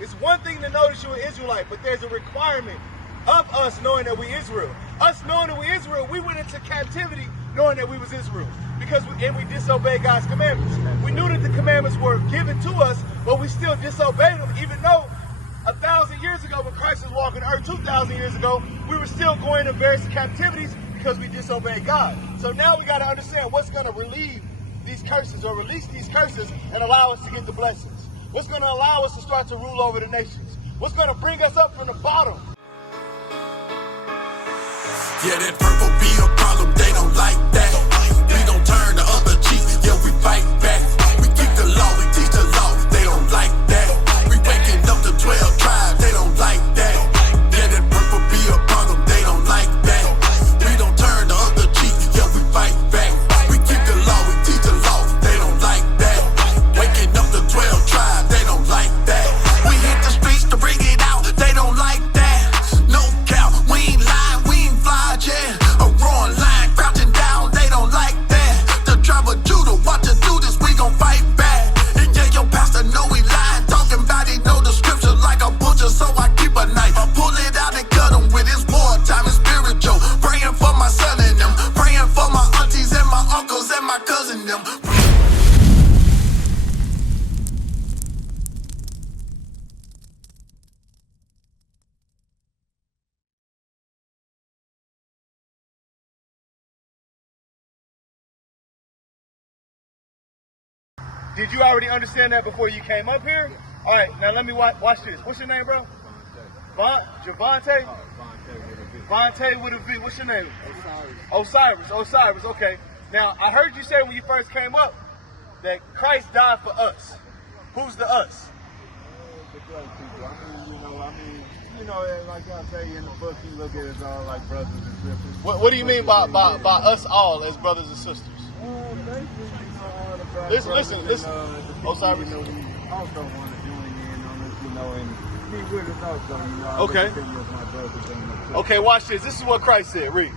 It's one thing to know that you're an Israelite, but there's a requirement of us knowing that we Israel. Us knowing that we Israel, we went into captivity knowing that we was Israel. Because we disobeyed God's commandments. We knew that the commandments were given to us, but we still disobeyed them, even though 1,000 years ago, when Christ was walking the earth 2,000 years ago, we were still going to various captivities because we disobeyed God. So now we got to understand what's going to relieve these curses or release these curses and allow us to get the blessings. What's going to allow us to start to rule over the nations? What's going to bring us up from the bottom? Yeah, that purple be a problem, they don't like that. We don't turn the other cheek, yeah, we fight back. We keep the law, we teach the law, they don't like that. We waking up the 12 tribes, they don't like that. Yeah, that purple be a problem, they don't like that. We don't turn the other cheek, yeah, we fight back. We keep the law, we teach the law, they don't like that. Waking up the 12 tribes, they don't like that. We hit the streets to bring it out, they don't like that. No count, we ain't lying, we ain't fly, yeah. A roaring lion crouching down, they don't like that. The tribe of Judah, watch us do this, we gon' fight back. And yeah, your pastor know we lying, talking about he know the scripture like a butcher, so I keep a knife. I pull it out and cut him with his wartime, it's spiritual. Praying for my son and them, praying for my aunties and my uncles and my cousin them. Did you already understand that before you came up here? All right, now let me watch this. What's your name, bro? Javante? Vontae with a V. What's your name? Osiris. Okay. Now, I heard you say when you first came up that Christ died for us. Who's the us? The black people. I mean, like I say in the book, you look at it as all like brothers and sisters. What do you mean by us all as brothers and sisters? Listen. Osiris. We also want to join in on this, and be with us also, Okay. Okay, watch this. This is what Christ said. Read.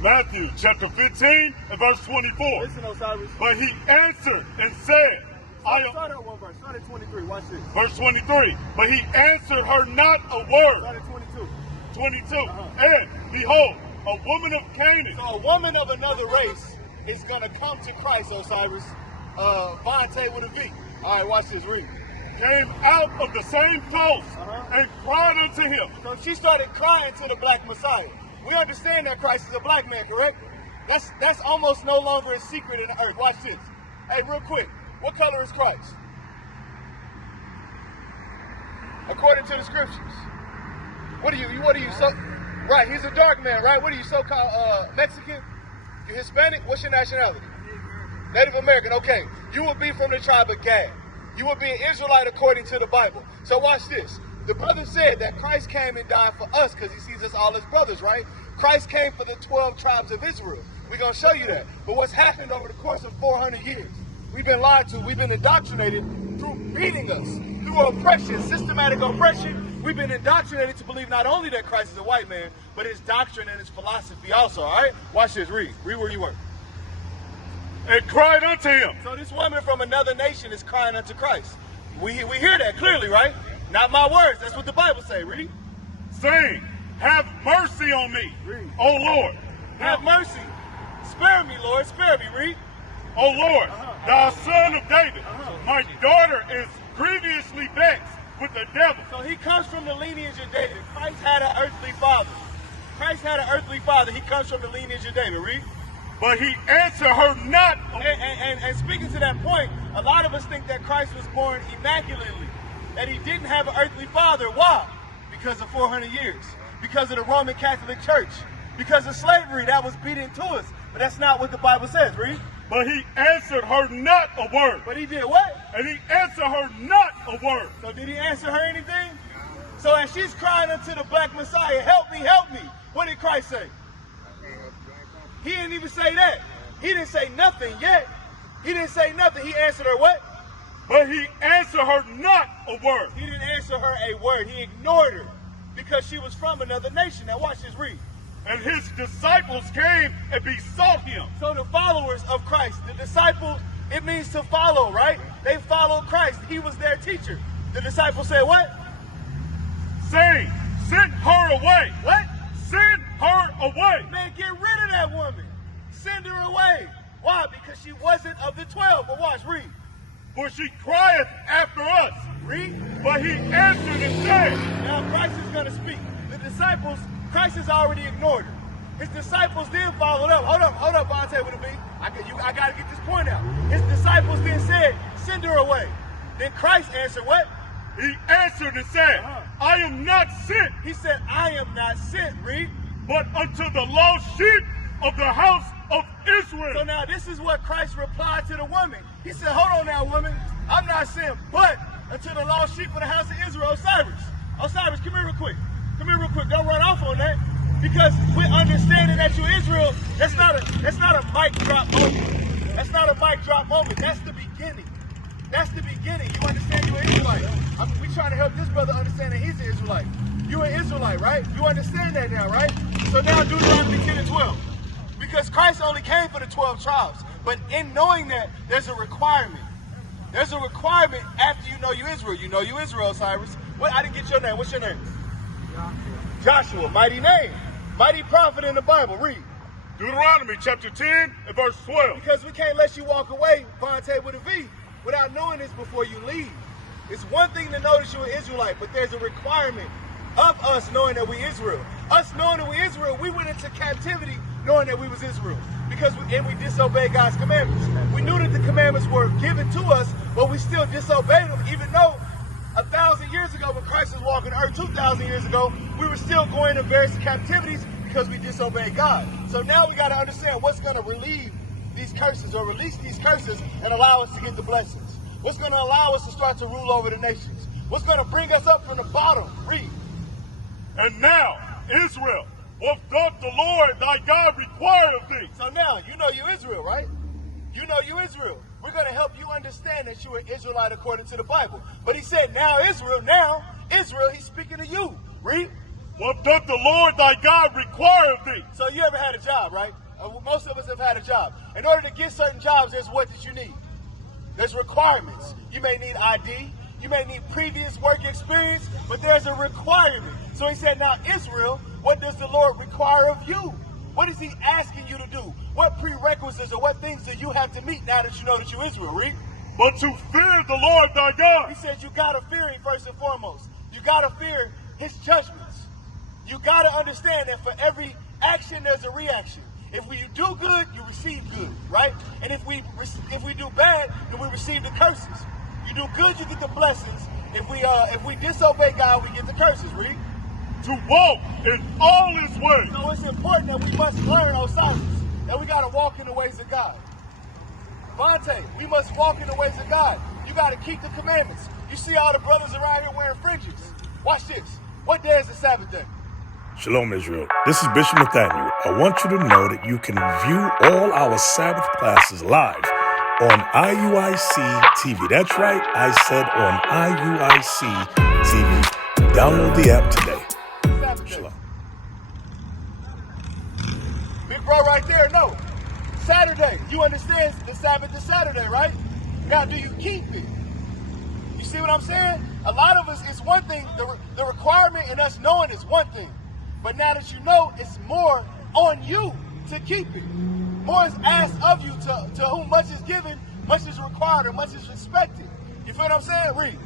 Matthew chapter 15 and verse 24. Listen, Osiris. But he answered and said, Start at one verse. Start at 23. Watch this. verse 23. But he answered her not a word. Start at 22. 22. And behold, a woman of Canaan. So a woman of another race is going to come to Christ, Osiris. Vontae with a V. All right, watch this. Read. Came out of the same coast and cried unto him. So she started crying to the black Messiah. We understand that Christ is a black man, correct? That's almost no longer a secret in the earth. Watch this. Hey, real quick. What color is Christ? According to the scriptures. What are you so right, he's a dark man, right? What are you so-called Mexican? You Hispanic? What's your nationality? Native American, okay. You would be from the tribe of Gad. You would be an Israelite according to the Bible. So watch this. The brother said that Christ came and died for us because he sees us all as brothers, right? Christ came for the 12 tribes of Israel. We're going to show you that. But what's happened over the course of 400 years? We've been lied to. We've been indoctrinated through beating us, through oppression, systematic oppression. We've been indoctrinated to believe not only that Christ is a white man, but his doctrine and his philosophy also, all right? Watch this. Read where you were. And cried unto him. So this woman from another nation is crying unto Christ. We hear that clearly, right? Not my words. That's what the Bible say. Read. Saying, have mercy on me, Read. O Lord. Have mercy. Spare me, Lord. Spare me. Read. O Lord, thou son of David, my daughter is grievously vexed with the devil. So he comes from the lineage of David. Christ had an earthly father. He comes from the lineage of David. Read. But he answered her not. And speaking to that point, a lot of us think that Christ was born immaculately, that he didn't have an earthly father. Why? Because of 400 years. Because of the Roman Catholic Church. Because of slavery that was beat into us. But that's not what the Bible says. Read. But he answered her not a word. But he did what? And he answered her not a word. So did he answer her anything? So as she's crying unto the black Messiah, help me, help me. What did Christ say? He didn't even say that. He didn't say nothing yet. He didn't say nothing. He answered her what? But he answered her not a word. He didn't answer her a word. He ignored her because she was from another nation. Now watch this, read. And his disciples came and besought him. So the followers of Christ, the disciples, it means to follow, right? They followed Christ. He was their teacher. The disciples said what? saying, send her away. What? Send her away. Man, get rid of that woman. Send her away. Why? Because she wasn't of the 12. But watch, read. For she crieth after us. Read. But he answered and said, Now Christ is going to speak. The disciples, Christ has already ignored her. His disciples then followed up. Hold up, I'll tell you what it be. I got to get this point out. His disciples then said, send her away. Then Christ answered what? He answered and said, I am not sent, He said, I am not sent, read. but unto the lost sheep of the house of Israel. So now this is what Christ replied to the woman. He said, hold on now, woman. I'm not sent, but unto the lost sheep of the house of Israel. Osiris, come here real quick. Don't run off on that. Because we're understanding that you're Israel, that's not a mic drop moment. That's not a mic drop moment. That's the beginning. You understand you're an Israelite. We trying to help this brother understand that he's an Israelite. You're an Israelite, right? You understand that now, right? So now Deuteronomy 10 and 12. Because Christ only came for the 12 tribes. But in knowing that, there's a requirement. There's a requirement after you know you Israel. You know you Israel, Cyrus. What? I didn't get your name. What's your name? Joshua. Mighty name. Mighty prophet in the Bible. Read. Deuteronomy chapter 10 and verse 12. Because we can't let you walk away, Vontae with a V, without knowing this before you leave. It's one thing to know that you're an Israelite, but there's a requirement of us knowing that we Israel. Us knowing that we Israel, we went into captivity knowing that we was Israel. Because we disobeyed God's commandments. We knew that the commandments were given to us, but we still disobeyed them, even though 1,000 years ago, when Christ was walking earth 2,000 years ago, we were still going to various captivities because we disobeyed God. So now we got to understand what's going to relieve these curses or release these curses and allow us to get the blessings. What's going to allow us to start to rule over the nations? What's going to bring us up from the bottom? Read. And now, Israel, what doth the Lord thy God require of thee? So now, you know you Israel, right? You know you Israel. We're going to help you understand that you're an Israelite according to the Bible. But he said, now Israel, he's speaking to you. Read. What doth the Lord thy God require of thee? So you ever had a job, right? Most of us have had a job. In order to get certain jobs, there's what that you need. There's requirements. You may need ID. You may need previous work experience, but there's a requirement. So he said, now Israel, what does the Lord require of you? What is he asking you to do? What prerequisites or what things do you have to meet now that you know that you're Israel? Read. But to fear the Lord thy God. He said you got to fear him first and foremost. You got to fear his judgments. You got to understand that for every action, there's a reaction. If we do good, you receive good, right? And if we do bad, then we receive the curses. You do good, you get the blessings. If we disobey God, we get the curses. Read. To walk in all his ways. So it's important that we must learn Osiris, that we got to walk in the ways of God. Vontae, we must walk in the ways of God. You got to keep the commandments. You see all the brothers around here wearing fringes. Watch this. What day is the Sabbath day? Shalom, Israel. This is Bishop Nathaniel. I want you to know that you can view all our Sabbath classes live on IUIC TV. That's right, I said on IUIC TV. Download the app today. Shalom. Big bro right there, no. Saturday. You understand the Sabbath is Saturday, right? Now, do you keep it? You see what I'm saying? A lot of us, it's one thing, the requirement and us knowing is one thing. But now that you know, it's more on you to keep it. More is asked of you to whom much is given, much is required, or much is respected. You feel what I'm saying? Read.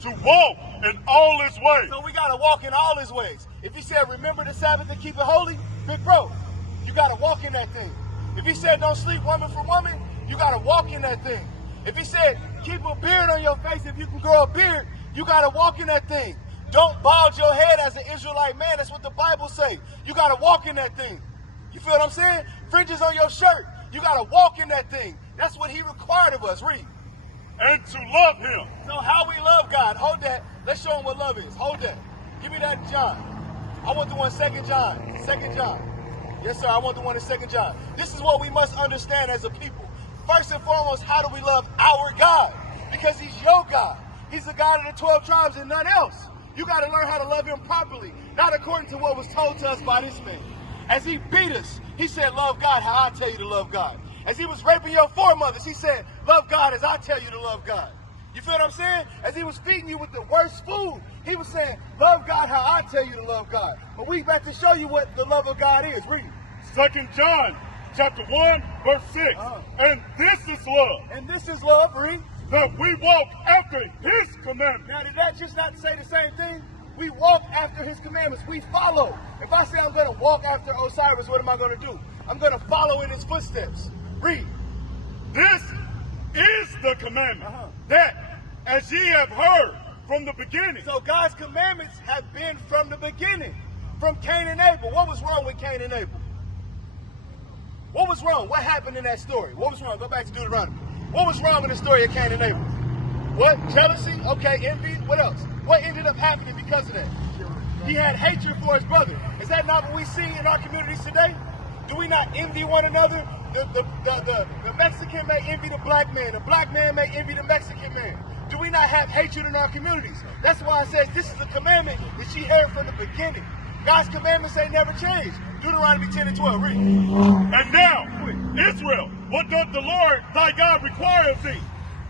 To walk in all his ways. So we got to walk in all his ways. If he said, remember the Sabbath and keep it holy, big bro, you got to walk in that thing. If he said, don't sleep woman for woman, you got to walk in that thing. If he said, keep a beard on your face, if you can grow a beard, you got to walk in that thing. Don't bald your head as an Israelite man. That's what the Bible say. You got to walk in that thing. You feel what I'm saying? Fringes on your shirt. You got to walk in that thing. That's what he required of us. Read. And to love him. So how we love God. Hold that. Let's show him what love is. Hold that. Give me that John. I want the one 2 John. 2 John. Yes, sir. I want the one in 2 John. This is what we must understand as a people. First and foremost, how do we love our God? Because he's your God. He's the God of the 12 tribes and none else. You got to learn how to love him properly, not according to what was told to us by this man. As he beat us, he said, love God how I tell you to love God. As he was raping your foremothers, he said, love God as I tell you to love God. You feel what I'm saying? As he was feeding you with the worst food, he was saying, love God how I tell you to love God. But we about to show you what the love of God is. Read. 2 John chapter 1, verse 6. And this is love. And this is love, read. That we walk after his commandments. Now, did that just not say the same thing? We walk after his commandments. We follow. If I say I'm going to walk after Osiris, what am I going to do? I'm going to follow in his footsteps. Read. This is the commandment, that as ye have heard from the beginning. So God's commandments have been from the beginning, from Cain and Abel. What was wrong with Cain and Abel? What was wrong? What happened in that story? What was wrong? Go back to Deuteronomy. What was wrong with the story of Cain and Abel? What? Jealousy? Okay, envy? What else? What ended up happening because of that? He had hatred for his brother. Is that not what we see in our communities today? Do we not envy one another? The Mexican may envy the black man. The black man may envy the Mexican man. Do we not have hatred in our communities? That's why it says this is the commandment that she heard from the beginning. God's commandments ain't never changed. Deuteronomy 10 and 12, read. And now, Israel, what doth the Lord thy God require of thee?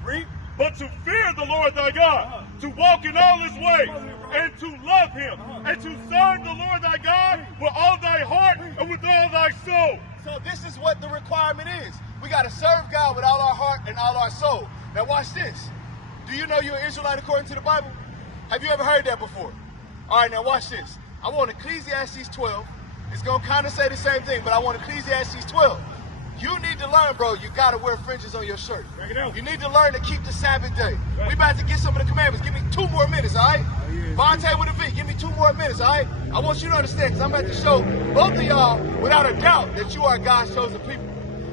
Read. But to fear the Lord thy God, to walk in all his ways, and to love him, and to serve the Lord thy God with all thy heart and with all thy soul. So this is what the requirement is. We got to serve God with all our heart and all our soul. Now watch this. Do you know you're an Israelite according to the Bible? Have you ever heard that before? All right, now watch this. I want Ecclesiastes 12. It's going to kind of say the same thing, but I want Ecclesiastes 12. You need to learn, bro, you got to wear fringes on your shirt. You need to learn to keep the Sabbath day. We about to get some of the commandments. Give me 2 more minutes, all right? Vontae with a V, give me 2 more minutes, all right? I want you to understand, because I'm about to show both of y'all, without a doubt, that you are God's chosen people.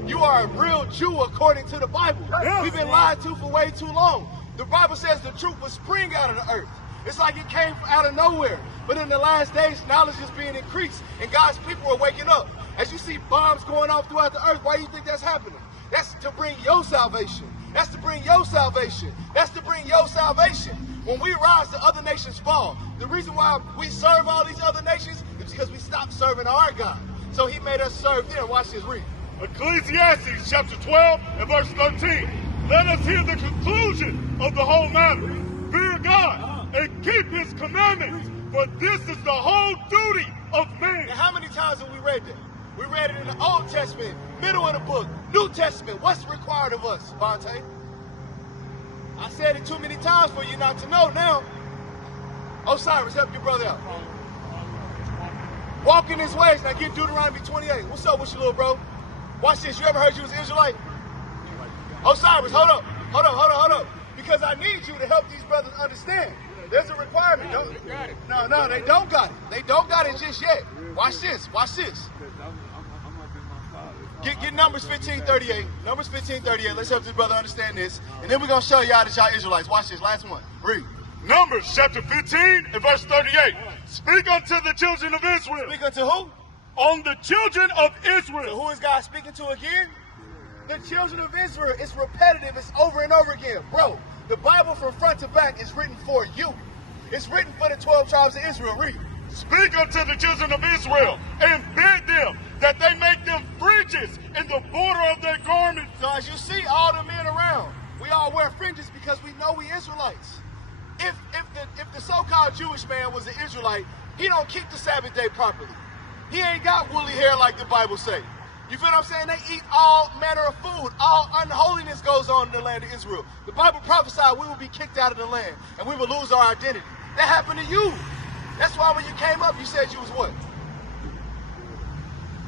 You are a real Jew according to the Bible. We've been lied to for way too long. The Bible says the truth will spring out of the earth. It's like it came out of nowhere. But in the last days, knowledge is being increased, and God's people are waking up. As you see bombs going off throughout the earth, why do you think that's happening? That's to bring your salvation. That's to bring your salvation. That's to bring your salvation. When we rise, the other nations fall. The reason why we serve all these other nations is because we stopped serving our God. So he made us serve them. Watch this, read. Ecclesiastes chapter 12 and verse 13. Let us hear the conclusion of the whole matter. Fear God and keep his commandments, for this is the whole duty of man. Now, how many times have we read that? We read it in the Old Testament, middle of the book, New Testament. What's required of us, Vontae? I said it too many times for you not to know now. Osiris, help your brother out. Walk in his ways. Now get Deuteronomy 28. What's up with you, little bro? Watch this. You ever heard you was an Israelite? Osiris, hold up. Because I need you to help these brothers understand. There's a requirement. No, they don't got it. They don't got it just yet. Watch this. Get Numbers 15:38. Numbers 15:38. Let's help this brother understand this. And then we're going to show y'all that y'all Israelites. Watch this. Last one. Read. Numbers chapter 15 and verse 38. Speak unto the children of Israel. Speak unto who? On the children of Israel. So who is God speaking to again? The children of Israel. It's repetitive. It's over and over again. Bro, the Bible from front to back is written for you. It's written for the 12 tribes of Israel. Read. Speak unto the children of Israel and bid them that they make them fringes in the border of their garments. So as you see all the men around, we all wear fringes because we know we Israelites. If the so-called Jewish man was an Israelite, he don't keep the Sabbath day properly. He ain't got woolly hair like the Bible say. You feel what I'm saying? They eat all manner of food. All unholiness goes on in the land of Israel. The Bible prophesied we will be kicked out of the land and we will lose our identity. That happened to you. That's why when you came up, you said you was what?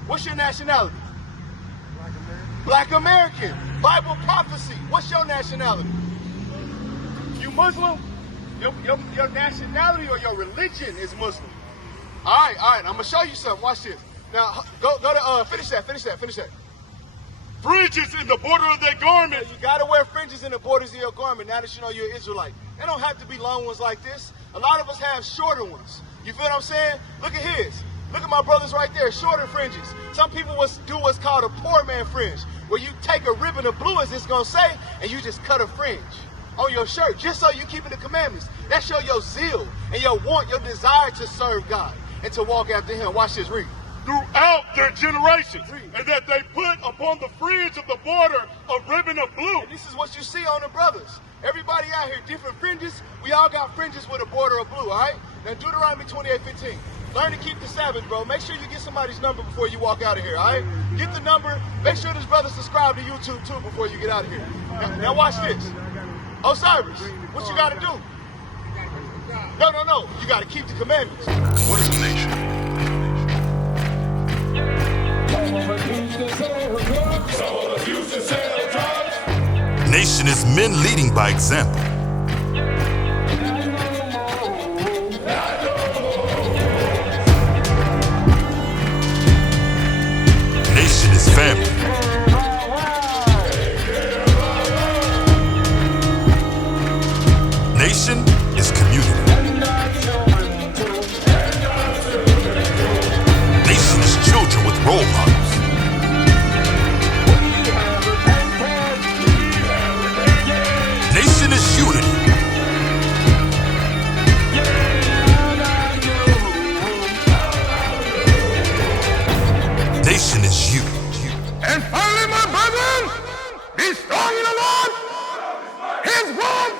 What's your nationality? Black American. Bible prophecy. What's your nationality? You Muslim? Your nationality or your religion is Muslim. All right. I'm going to show you something. Watch this. Now, go to, finish that. Fringes in the border of their garment. You got to wear fringes in the borders of your garment now that you know you're an Israelite. They don't have to be long ones like this. A lot of us have shorter ones. You feel what I'm saying? Look at his. Look at my brothers right there, shorter fringes. Some people do what's called a poor man fringe, where you take a ribbon of blue, as it's going to say, and you just cut a fringe on your shirt, just so you keeping the commandments. That show your zeal and your want, your desire to serve God and to walk after him. Watch this, read. throughout their generations, and that they put upon the fringe of the border a ribbon of blue. And this is what you see on the brothers. Everybody out here, different fringes. We all got fringes with a border of blue, all right? Now, Deuteronomy 28:15. Learn to keep the Sabbath, bro. Make sure you get somebody's number before you walk out of here, all right? Get the number. Make sure this brother subscribe to YouTube, too, before you get out of here. Now watch this. Osiris, what you got to do? No. You got to keep the commandments. What is a nation? Nation is men leading by example. Nation is family. Nation is community. Nation is children with role models. Nation is unity. Nation is you. And finally, my brethren, be strong in the Lord, His word,